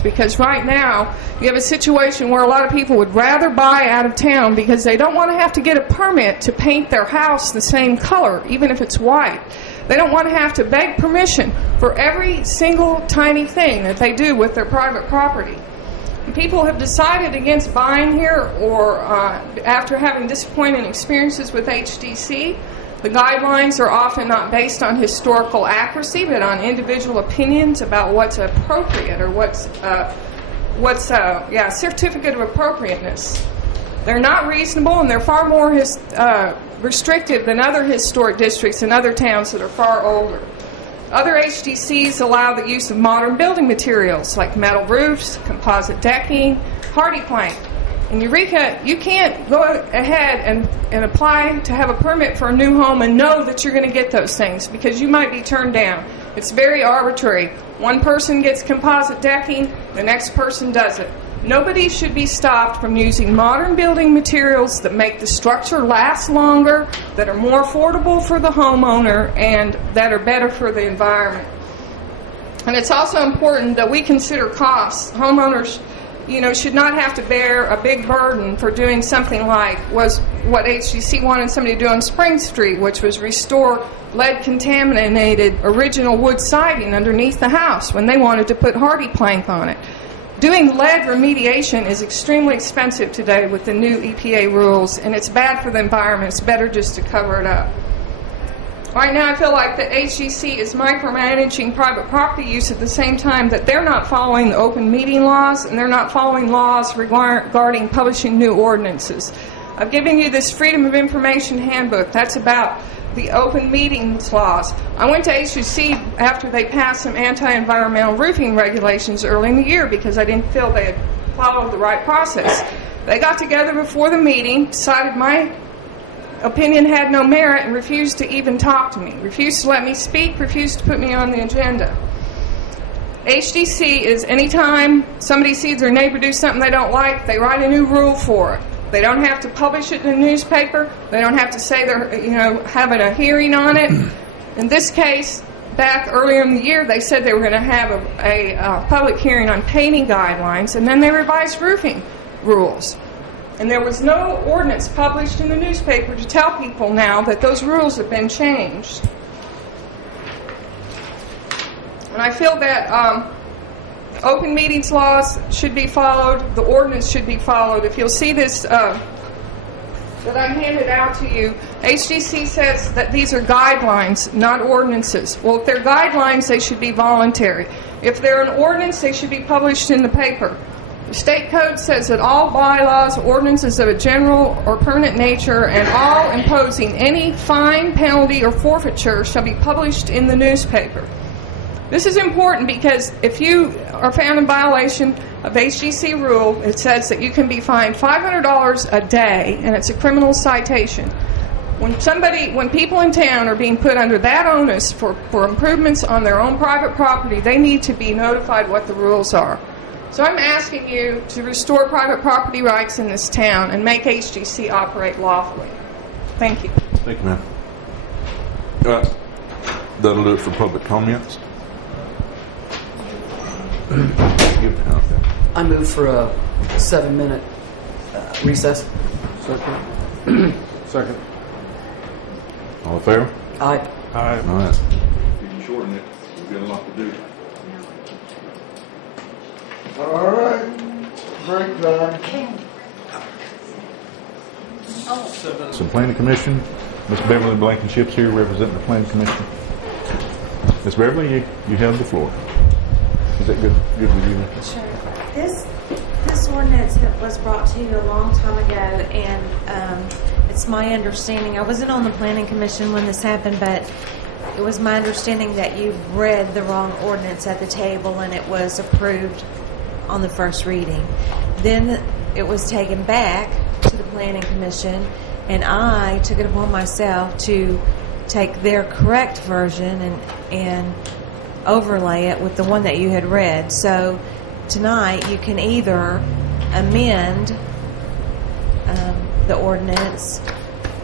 Because right now you have a situation where a lot of people would rather buy out of town because they don't want to have to get a permit to paint their house the same color, even if it's white. They don't want to have to beg permission for every single tiny thing that they do with their private property. And people have decided against buying here, or after having disappointing experiences with HDC. The guidelines are often not based on historical accuracy, but on individual opinions about what's appropriate or what's certificate of appropriateness. They're not reasonable, and they're far more restrictive than other historic districts in other towns that are far older. Other HDCs allow the use of modern building materials like metal roofs, composite decking, hardy plank. In EUREKA, you can't go ahead and apply to have a permit for a new home and know that you're going to get those things, because you might be turned down. It's very arbitrary. One person gets composite decking, the next person doesn't. Nobody should be stopped from using modern building materials that make the structure last longer, that are more affordable for the homeowner, and that are better for the environment. And it's also important that we consider costs. Homeowners, should not have to bear a big burden for doing something like was what HDC wanted somebody to do on Spring Street, which was restore lead-contaminated original wood siding underneath the house when they wanted to put hardy plank on it. Doing lead remediation is extremely expensive today with the new EPA rules, and it's bad for the environment. It's better just to cover it up. Right now, I feel like the HDC is micromanaging private property use at the same time that they're not following the open meeting laws, and they're not following laws regarding publishing new ordinances. I've given you this Freedom of Information handbook. That's about the open meetings laws. I went to HDC after they passed some anti-environmental roofing regulations early in the year because I didn't feel they had followed the right process. They got together before the meeting, decided my opinion had no merit, and refused to even talk to me, refused to let me speak, refused to put me on the agenda. HDC is anytime somebody sees their neighbor do something they don't like, they write a new rule for it. They don't have to publish it in the newspaper. They don't have to say they're having a hearing on it. In this case, back earlier in the year, they said they were going to have a public hearing on painting guidelines, and then they revised roofing rules. And there was no ordinance published in the newspaper to tell people now that those rules have been changed. And I feel that open meetings laws should be followed. The ordinance should be followed. If you'll see this that I handed out to you, HDC says that these are guidelines, not ordinances. Well, if they're guidelines, they should be voluntary. If they're an ordinance, they should be published in the paper. The state code says that all bylaws, ordinances of a general or permanent nature, and all imposing any fine, penalty, or forfeiture shall be published in the newspaper. This is important because if you are found in violation of HDC rule, it says that you can be fined $500 a day, and it's a criminal citation. When people in town are being put under that onus for improvements on their own private property, they need to be notified what the rules are. So I'm asking you to restore private property rights in this town and make HDC operate lawfully. Thank you. Thank you, ma'am. That'll do it for public comments. I move for a 7-minute recess. Second. Second. All in favor? Aye. Aye. All right. You can shorten it. We've got a lot to do. All right. Break time. So Planning Commission, Ms. Beverly Blankenship's here representing the Planning Commission. Ms. Beverly, you have the floor. Is that good with you? Sure. This ordinance was brought to you a long time ago, and it's my understanding, I wasn't on the Planning Commission when this happened, but it was my understanding that you read the wrong ordinance at the table and it was approved on the first reading. Then it was taken back to the Planning Commission, and I took it upon myself to take their correct version and overlay it with the one that you had read. So tonight you can either amend the ordinance,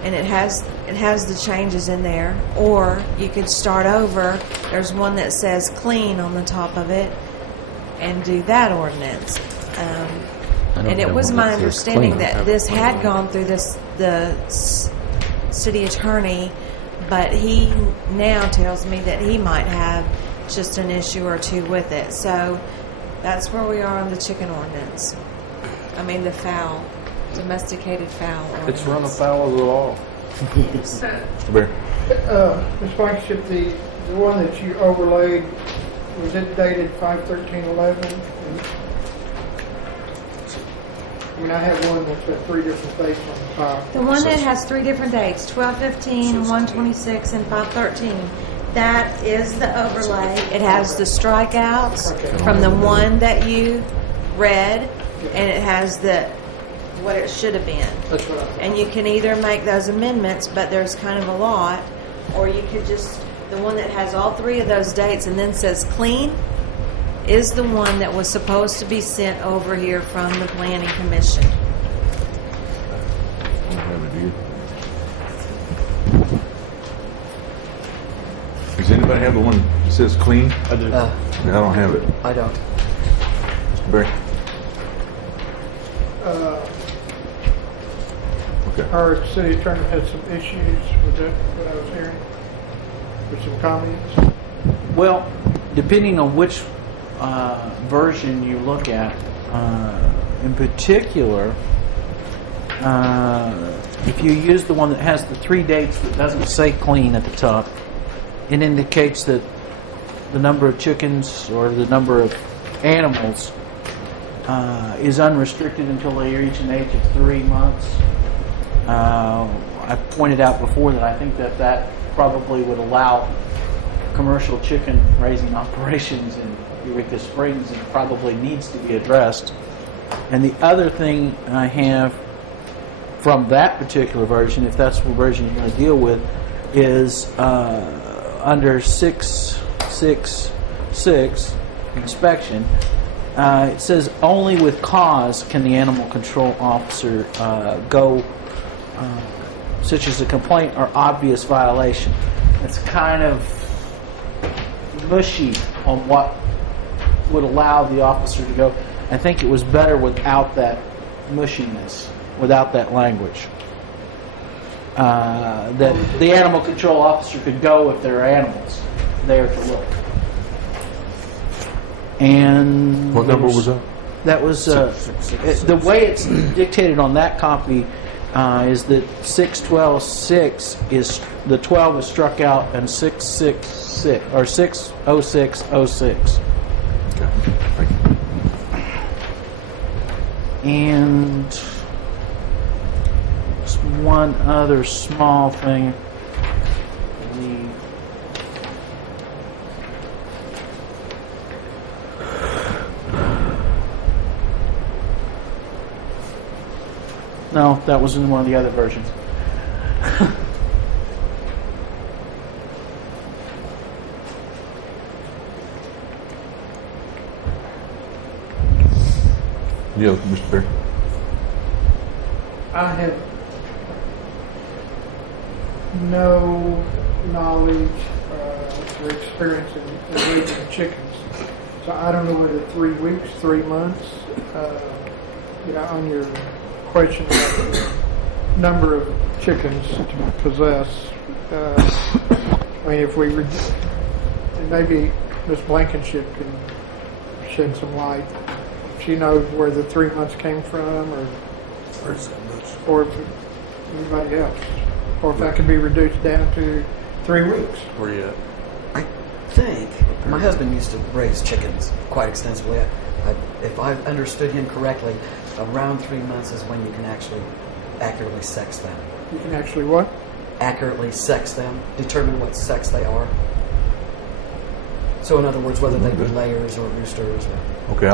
and it has the changes in there, or you could start over. There's one that says clean on the top of it, and do that ordinance. And it was my understanding that this had gone through the city attorney, but he now tells me that he might have just an issue or two with it. So that's where we are on the chicken ordinance. I mean the fowl, domesticated fowl ordinance. It's run afoul of the law. So, Mr. Bear? Ms. Blankenship, the one that you overlaid, was it dated 5/13/11? I mean, I have one that's got 3 different dates on the top. The one that has 3 different dates, 12/15, 1/26, and 5/13. That is the overlay. It has the strikeouts from the one that you read, and it has what it should have been. That's what I thought. And you can either make those amendments, but there's kind of a lot, or you could just, the one that has all 3 of those dates and then says clean is the one that was supposed to be sent over here from the Planning Commission. I don't have it here. Does anybody have the one that says clean? I do. I don't have it. I don't. Mr. Bear? Okay. Our city attorney had some issues with that, what I was hearing, with some comments. Well, depending on which version you look at, in particular, if you use the one that has the 3 dates that doesn't say clean at the top, it indicates that the number of chickens or the number of animals is unrestricted until they reach an age of 3 months. I pointed out before that I think that probably would allow commercial chicken raising operations in Eureka Springs, and probably needs to be addressed. And the other thing I have from that particular version, if that's the version you're going to deal with, is under 666 inspection. It says only with cause can the animal control officer go, such as a complaint or obvious violation. It's kind of mushy on what would allow the officer to go. I think it was better without that mushiness, without that language. That the animal control officer could go if there are animals there to look. And What number was that? that was the way it's dictated on that copy is that 612.6 is the 12 is struck out and 666 or 606.06. Okay. Thank you. And just one other small thing. No, that was in one of the other versions. Yeah, Mr. Bear. I have no knowledge or experience in raising chickens, so I don't know whether 3 weeks, 3 months. On your question about the number of chickens to possess, I mean, if we and maybe Ms. Blankenship can shed some light. She knows where the 3 months came from, or if anybody else, or if that could be reduced down to 3 weeks. Where you at? I think my husband used to raise chickens quite extensively. If I understood him correctly, around 3 months is when you can actually accurately sex them. You can actually what? Accurately sex them, determine what sex they are. So in other words, whether they be layers or roosters or... Okay,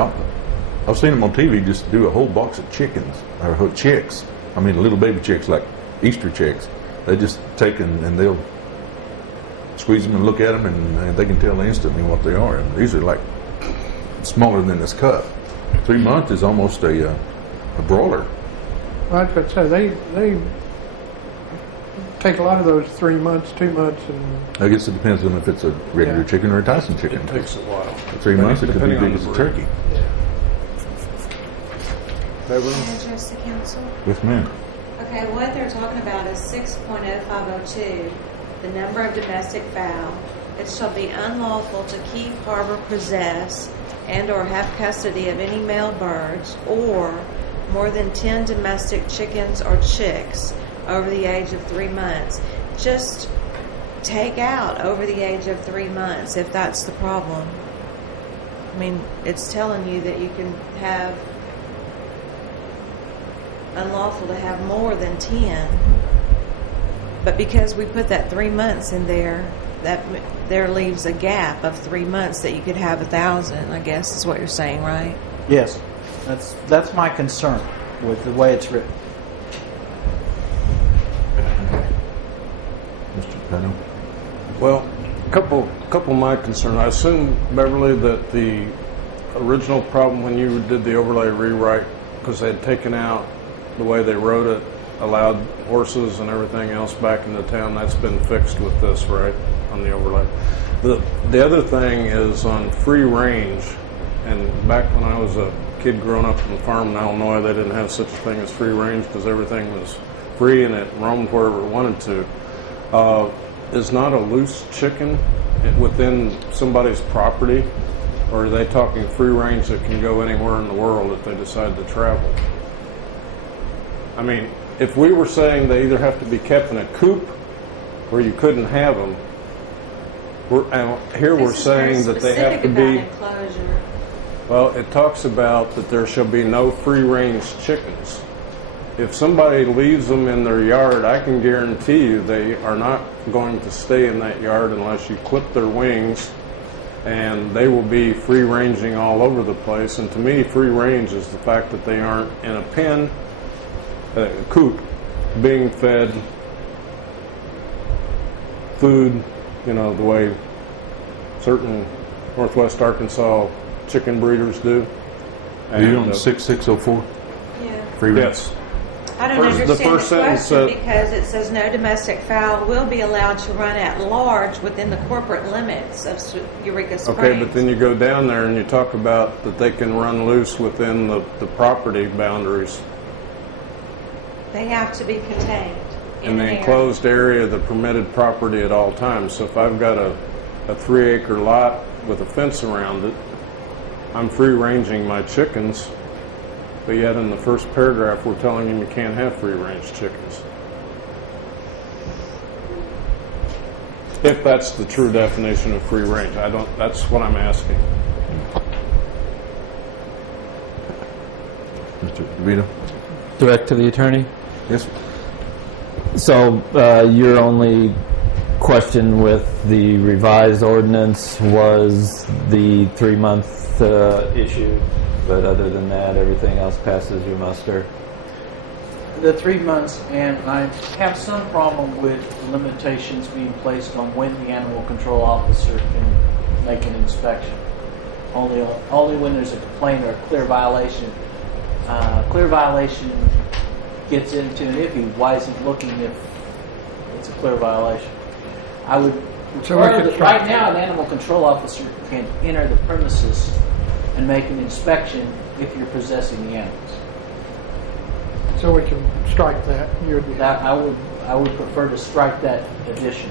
I've seen them on TV just do a whole box of chickens, or chicks. I mean, little baby chicks, like Easter chicks. They just take and they'll squeeze them and look at them, and they can tell instantly what they are. And these are like smaller than this cup. 3 months is almost a broiler. Well, I'd say take a lot of those 3 months, 2 months, and I guess it depends on if it's a regular Yeah. chicken or a Tyson chicken. It takes a while. 3 months, it could be Depending on big as the a breed. turkey. Beverly? Can I address the council? Yes, ma'am. Okay, what they're talking about is 6.0502, the number of domestic fowl. It shall be unlawful to keep, harbor, possess, and/or have custody of any male birds or more than 10 domestic chickens or chicks over the age of 3 months. Just take out over the age of 3 months if that's the problem. I mean, it's telling you that you can have unlawful to have more than 10, but because we put that 3 months in there, that there leaves a gap of 3 months that you could have 1,000. I guess is what you're saying, right? Yes, that's my concern with the way it's written. Mr. Peno? Well, a couple of my concerns. I assume, Beverly, that the original problem when you did the overlay rewrite, because they had taken out the way they wrote it, allowed horses and everything else back into town, that's been fixed with this, right, on the overlay. The other thing is on free range, and back when I was a kid growing up on the farm in Illinois, they didn't have such a thing as free range because everything was free and it roamed wherever it wanted to. Is not a loose chicken within somebody's property, or are they talking free range that can go anywhere in the world if they decide to travel? I mean, if we were saying they either have to be kept in a coop or you couldn't have them, here we're saying that they have to be. Enclosure. Well, it talks about that there shall be no free-range chickens. If somebody leaves them in their yard, I can guarantee you they are not going to stay in that yard unless you clip their wings, and they will be free-ranging all over the place. And to me, free-range is the fact that they aren't in a pen, a coop, being fed food, you know, the way certain Northwest Arkansas chicken breeders do. Are you on 6604? Yeah. Free range? Yes. I don't The understand the first sentence question said- because it says no domestic fowl will be allowed to run at large within the corporate limits of Eureka Springs. Okay, but then you go down there and you talk about that they can run loose within the property boundaries They have to be contained in the an area. enclosed area of the permitted property at all times. So if I've got a 3-acre lot with a fence around it, I'm free-ranging my chickens, but yet in the first paragraph we're telling them you can't have free-range chickens. If that's the true definition of free range, that's what I'm asking. Mr. DeVito? Direct to the attorney. Yes. So your only question with the revised ordinance was the 3-month issue, but other than that, everything else passes your muster. The 3 months, and I have some problem with limitations being placed on when the animal control officer can make an inspection. Only when there's a complaint or a clear violation. Clear violation gets into an iffy. Why is he looking if it's a clear violation? I would So we prefer could that try- right now an animal control officer can enter the premises and make an inspection if you're possessing the animals. so we can strike that. You'd be That I would prefer to strike that addition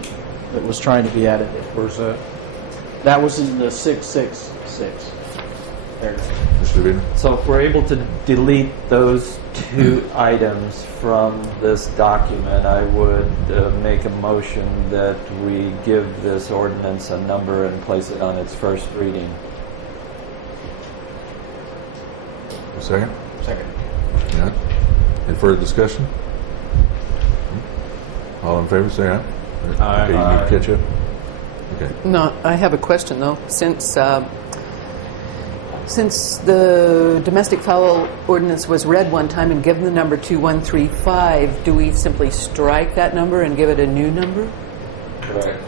that was trying to be added there. Where's that? That was in the 666. There. Mr. DeVito? So if we're able to delete those 2 items from this document, I would make a motion that we give this ordinance a number and place it on its first reading. A second? Second. Yeah. Any further discussion? All in favor, say aye. Aye. Okay, you Aye. need to catch up? Okay. No, I have a question though. Since the domestic fowl ordinance was read one time and given the number 2135, do we simply strike that number and give it a new number? Correct.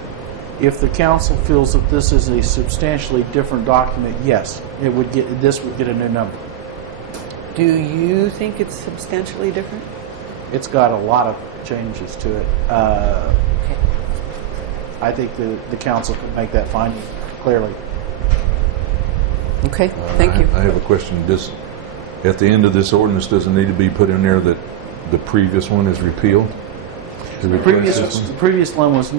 If the council feels that this is a substantially different document, yes, this would get a new number. Do you think it's substantially different? It's got a lot of changes to it. I think the council can make that finding clearly. Okay, thank you. I have a question. At the end of this ordinance, does it need to be put in there that the previous one is repealed? The previous one was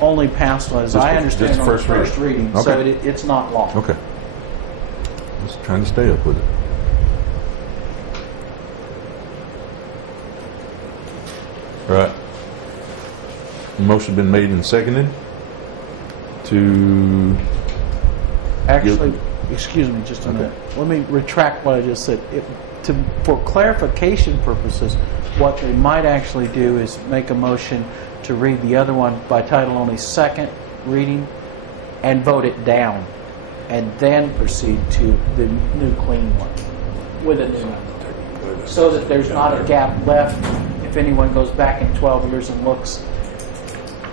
only passed, as I understand, on the first reading, okay. so it's not long. Okay. Just trying to stay up with it. All right. Motion been made and seconded to... Actually, excuse me just a minute. Let me retract what I just said. For clarification purposes, what they might actually do is make a motion to read the other one by title only, second reading, and vote it down, and then proceed to the new clean one with a new number, so that there's not a gap left if anyone goes back in 12 years and looks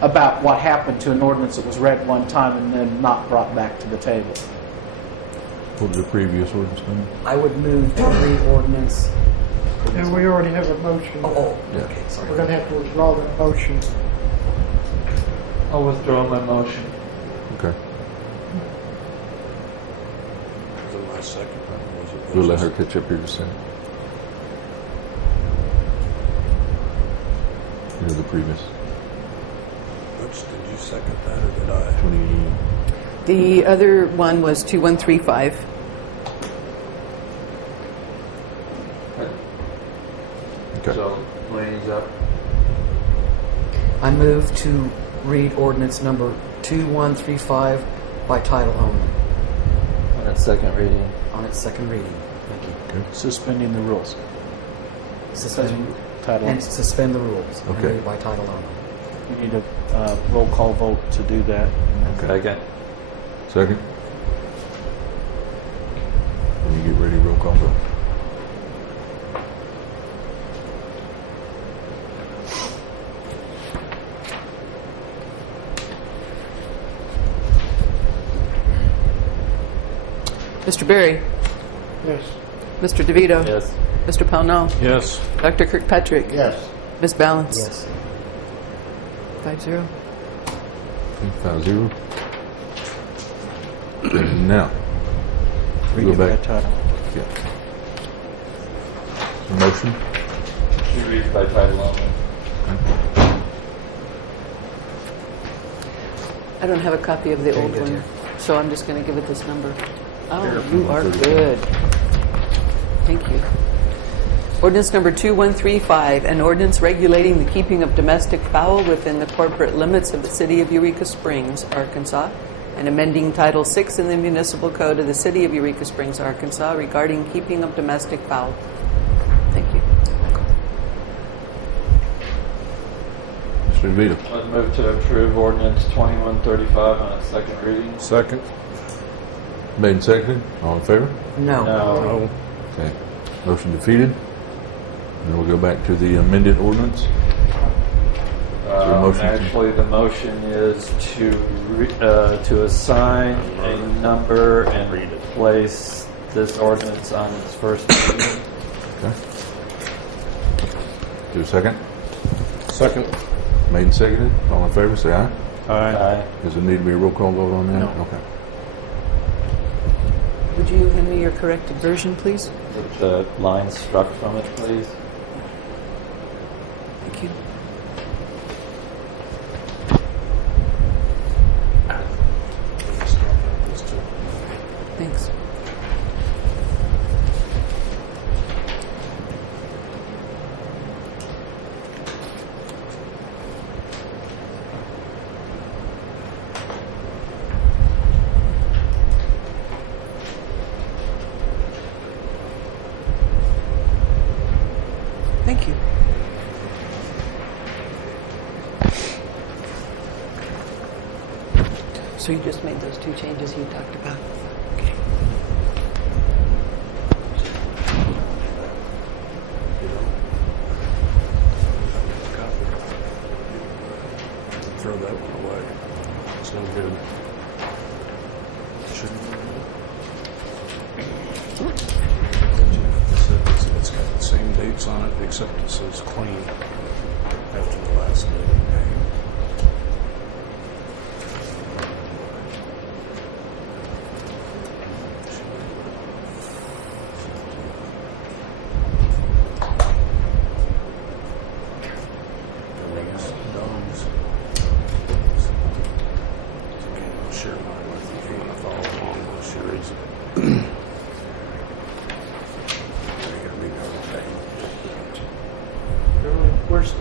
about what happened to an ordinance that was read one time and then not brought back to the table. What was the previous ordinance number? I would move to read ordinance. And we already have a motion. Oh, Yeah. okay, sorry. We're going to have to withdraw that motion. I'll withdraw my motion. Okay. Was it my second? Or was it We'll let her catch up here just a second. Here's the previous. Which, did you second that or did I? 20... The other one was 2135. Okay. So, Lane's up. I move to read ordinance number 2135 by title only On its second reading. on its second reading. Thank you. Suspending the rules. Suspend Title. and suspend the rules. And Okay. read by title only. We need a roll call vote to do that. Second. Second? When you get ready, roll call vote. Mr. Berry? Yes. Mr. DeVito? Yes. Mr. Pownell? Yes. Dr. Kirkpatrick? Yes. Ms. Balance? Yes. 5-0. 5-0. Now, Read go it by back. title. Yeah. Motion? She reads by title only. I don't have a copy of the old good, one, dear. so I'm just going to give it this number. Oh, Here. you are good. Thank you. Ordinance number 2135, an ordinance regulating the keeping of domestic fowl within the corporate limits of the city of Eureka Springs, Arkansas, and amending Title VI in the Municipal Code of the city of Eureka Springs, Arkansas regarding keeping of domestic fowl. Thank you. Mr. DeVito. Let's move to approve ordinance 2135 on its second reading. Second? Made and seconded. All in favor? No. No. Okay. Motion defeated. Then we'll go back to the amended ordinance. there a motion? Actually, the motion is to assign a number and place this ordinance on its first reading. Okay. Do a second? Second. Made and seconded. All in favor, say aye. Aye. Does it need to be a roll call vote on that? No. Okay. Would you hand me your corrected version, please? With the line struck from it, please. Thank you. Thanks. Thank you. So you just made those two changes you talked about? Okay. Throw that one away. It's no good. Shouldn't it's got the same dates on it, except it says clean after last day. Dogs. Okay, I'll share mine with you if you want to follow along in the series. Where's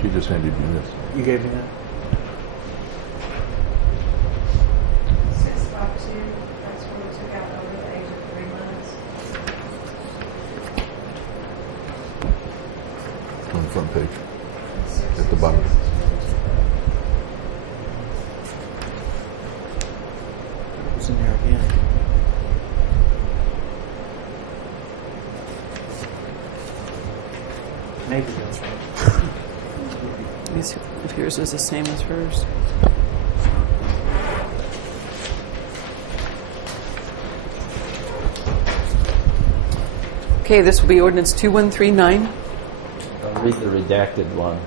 She just handed you this. you gave me that? 652, that's where we took out over the age of 3 months. On the front page. At the bottom. It was in there again. Maybe that's right. Let me see if yours is the same as hers. Okay, this will be ordinance 2139. I'll read the redacted one.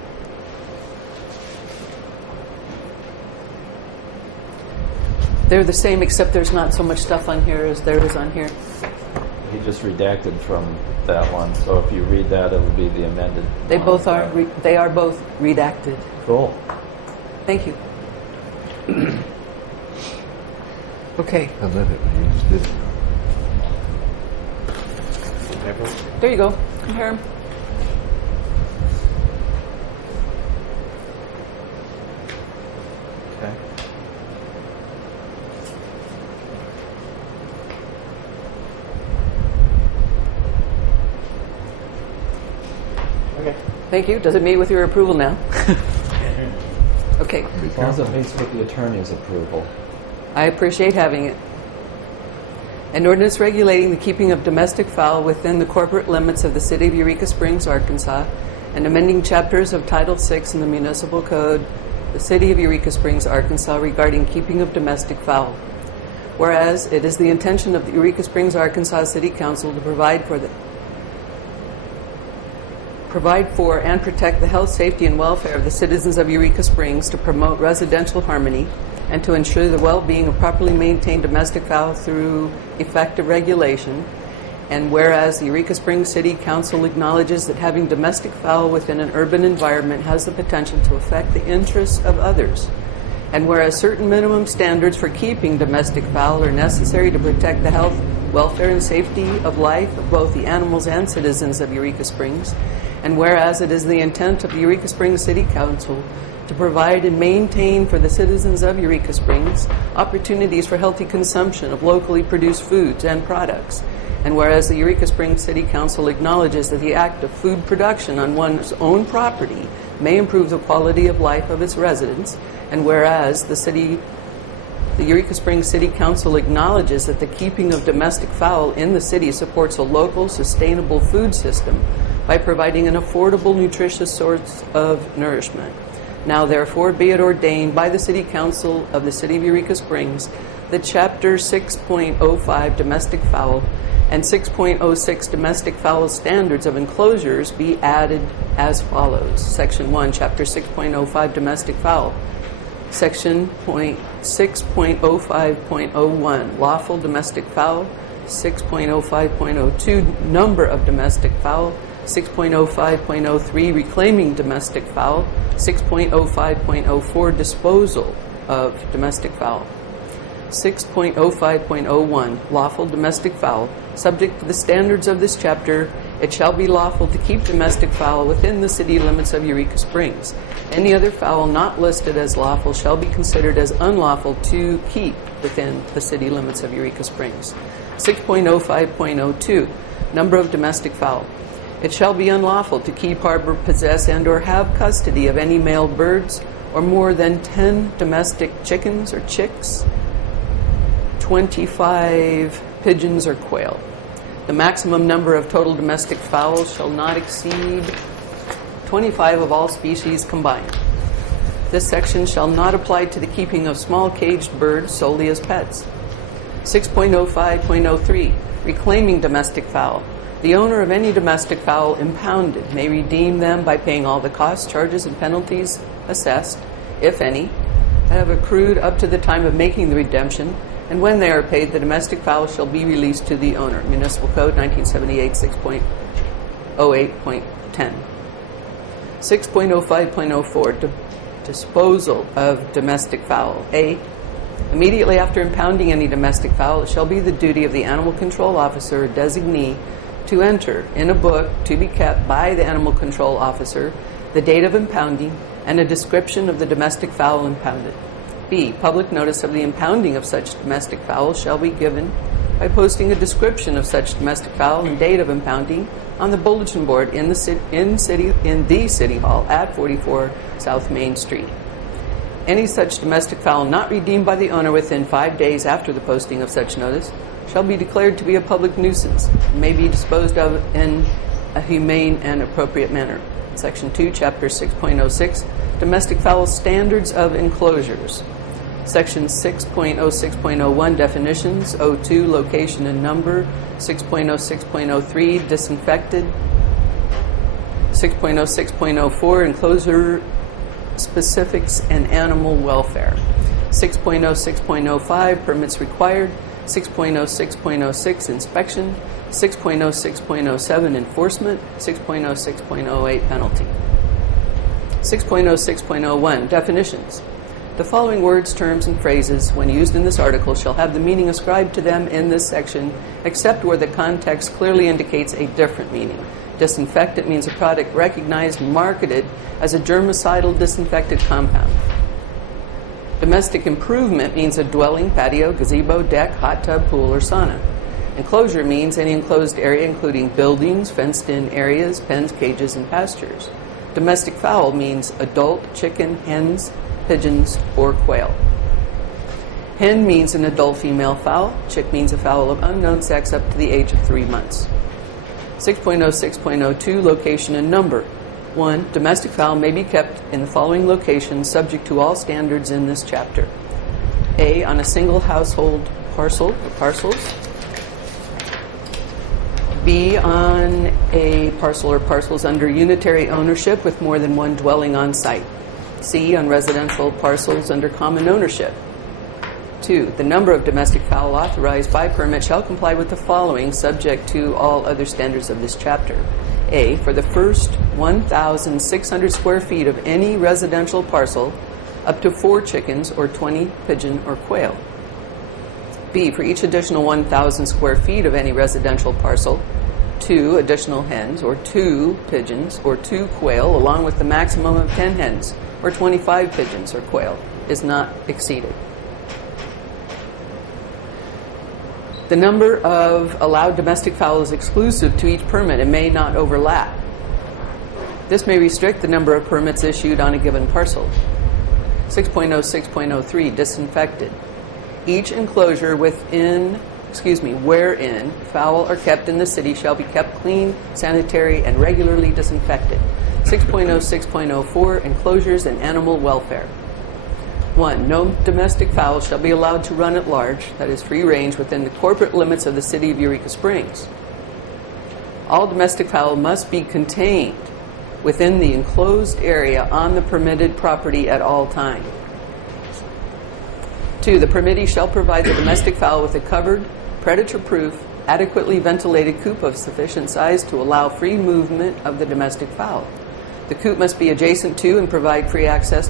They're the same, except there's not so much stuff on here as there is on here. He just redacted from that one, so if you read that, it'll be the amended. They one. both are. They are both redacted. Cool. Thank you. Okay, How'd that happen? You just did it. there you go. Compare 'em. Okay. Okay. Thank you. Does it meet with your approval now? Okay. Be As long as it careful. meets with the attorney's approval. I appreciate having it. An ordinance regulating the keeping of domestic fowl within the corporate limits of the city of Eureka Springs, Arkansas, and amending chapters of Title VI in the Municipal Code, the city of Eureka Springs, Arkansas, regarding keeping of domestic fowl. Whereas it is the intention of the Eureka Springs, Arkansas City Council to provide for and protect the health, safety, and welfare of the citizens of Eureka Springs, to promote residential harmony, and to ensure the well-being of properly maintained domestic fowl through effective regulation. And whereas the Eureka Springs City Council acknowledges that having domestic fowl within an urban environment has the potential to affect the interests of others. And whereas certain minimum standards for keeping domestic fowl are necessary to protect the health, welfare, and safety of life of both the animals and citizens of Eureka Springs. And whereas it is the intent of the Eureka Springs City Council to provide and maintain for the citizens of Eureka Springs opportunities for healthy consumption of locally produced foods and products. And whereas the Eureka Springs City Council acknowledges that the act of food production on one's own property may improve the quality of life of its residents. And whereas the Eureka Springs City Council acknowledges that the keeping of domestic fowl in the city supports a local, sustainable food system by providing an affordable, nutritious source of nourishment. Now, therefore, be it ordained by the City Council of the City of Eureka Springs that Chapter 6.05 Domestic Fowl and 6.06 Domestic Fowl Standards of Enclosures be added as follows. Section 1, Chapter 6.05 Domestic Fowl. Section 6.05.01 Lawful Domestic Fowl. 6.05.02 Number of Domestic Fowl. 6.05.03 Reclaiming Domestic Fowl. 6.05.04 Disposal of Domestic Fowl. 6.05.01 Lawful domestic fowl. Subject to the standards of this chapter, it shall be lawful to keep domestic fowl within the city limits of Eureka Springs. Any other fowl not listed as lawful shall be considered as unlawful to keep within the city limits of Eureka Springs. 6.05.02 Number of domestic fowl. It shall be unlawful to keep, harbor, possess, and or have custody of any male birds or more than 10 domestic chickens or chicks, 25 pigeons or quail. The maximum number of total domestic fowls shall not exceed 25 of all species combined. This section shall not apply to the keeping of small caged birds solely as pets. 6.05.03 Reclaiming domestic fowl. The owner of any domestic fowl impounded may redeem them by paying all the costs, charges, and penalties assessed, if any, that have accrued up to the time of making the redemption, and when they are paid, the domestic fowl shall be released to the owner. Municipal Code 1978, 6.08.10. 6.05.04, disposal of domestic fowl. A, immediately after impounding any domestic fowl, it shall be the duty of the animal control officer or designee to enter in a book to be kept by the animal control officer the date of impounding and a description of the domestic fowl impounded. B, public notice of the impounding of such domestic fowl shall be given by posting a description of such domestic fowl and date of impounding on the bulletin board in the city hall at 44 South Main Street. Any such domestic fowl not redeemed by the owner within 5 days after the posting of such notice shall be declared to be a public nuisance and may be disposed of in a humane and appropriate manner. Section 2, Chapter 6.06, Domestic Fowl Standards of Enclosures. Section 6.06.01, Definitions. 02, Location and Number. 6.06.03, Disinfected. 6.06.04, Enclosure Specifics and Animal Welfare. 6.06.05, Permits Required. 6.06.06, Inspection. 6.06.07, Enforcement. 6.06.08, Penalty. 6.06.01, Definitions. The following words, terms, and phrases, when used in this article, shall have the meaning ascribed to them in this section, except where the context clearly indicates a different meaning. Disinfectant means a product recognized and marketed as a germicidal disinfected compound. Domestic improvement means a dwelling, patio, gazebo, deck, hot tub, pool, or sauna. Enclosure means any enclosed area including buildings, fenced-in areas, pens, cages, and pastures. Domestic fowl means adult chicken, hens, pigeons, or quail. Hen means an adult female fowl. Chick means a fowl of unknown sex up to the age of 3 months. 6.06.02, Location and Number. 1. Domestic fowl may be kept in the following locations subject to all standards in this chapter. A. On a single household parcel or parcels. B. On a parcel or parcels under unitary ownership with more than one dwelling on site. C. On residential parcels under common ownership. 2. The number of domestic fowl authorized by permit shall comply with the following, subject to all other standards of this chapter. A. For the first 1,600 square feet of any residential parcel, up to 4 chickens or 20 pigeon or quail. B. For each additional 1,000 square feet of any residential parcel, 2 additional hens or 2 pigeons or 2 quail, along with the maximum of 10 hens or 25 pigeons or quail, is not exceeded. The number of allowed domestic fowl is exclusive to each permit and may not overlap. This may restrict the number of permits issued on a given parcel. 6.06.03, Disinfected. Each enclosure wherein fowl are kept in the city shall be kept clean, sanitary, and regularly disinfected. 6.06.04, Enclosures and Animal Welfare. 1. No domestic fowl shall be allowed to run at large, that is free range, within the corporate limits of the city of Eureka Springs. All domestic fowl must be contained within the enclosed area on the permitted property at all times. 2. The permittee shall provide the domestic fowl with a covered, predator-proof, adequately ventilated coop of sufficient size to allow free movement of the domestic fowl. The coop must be adjacent to and provide free access to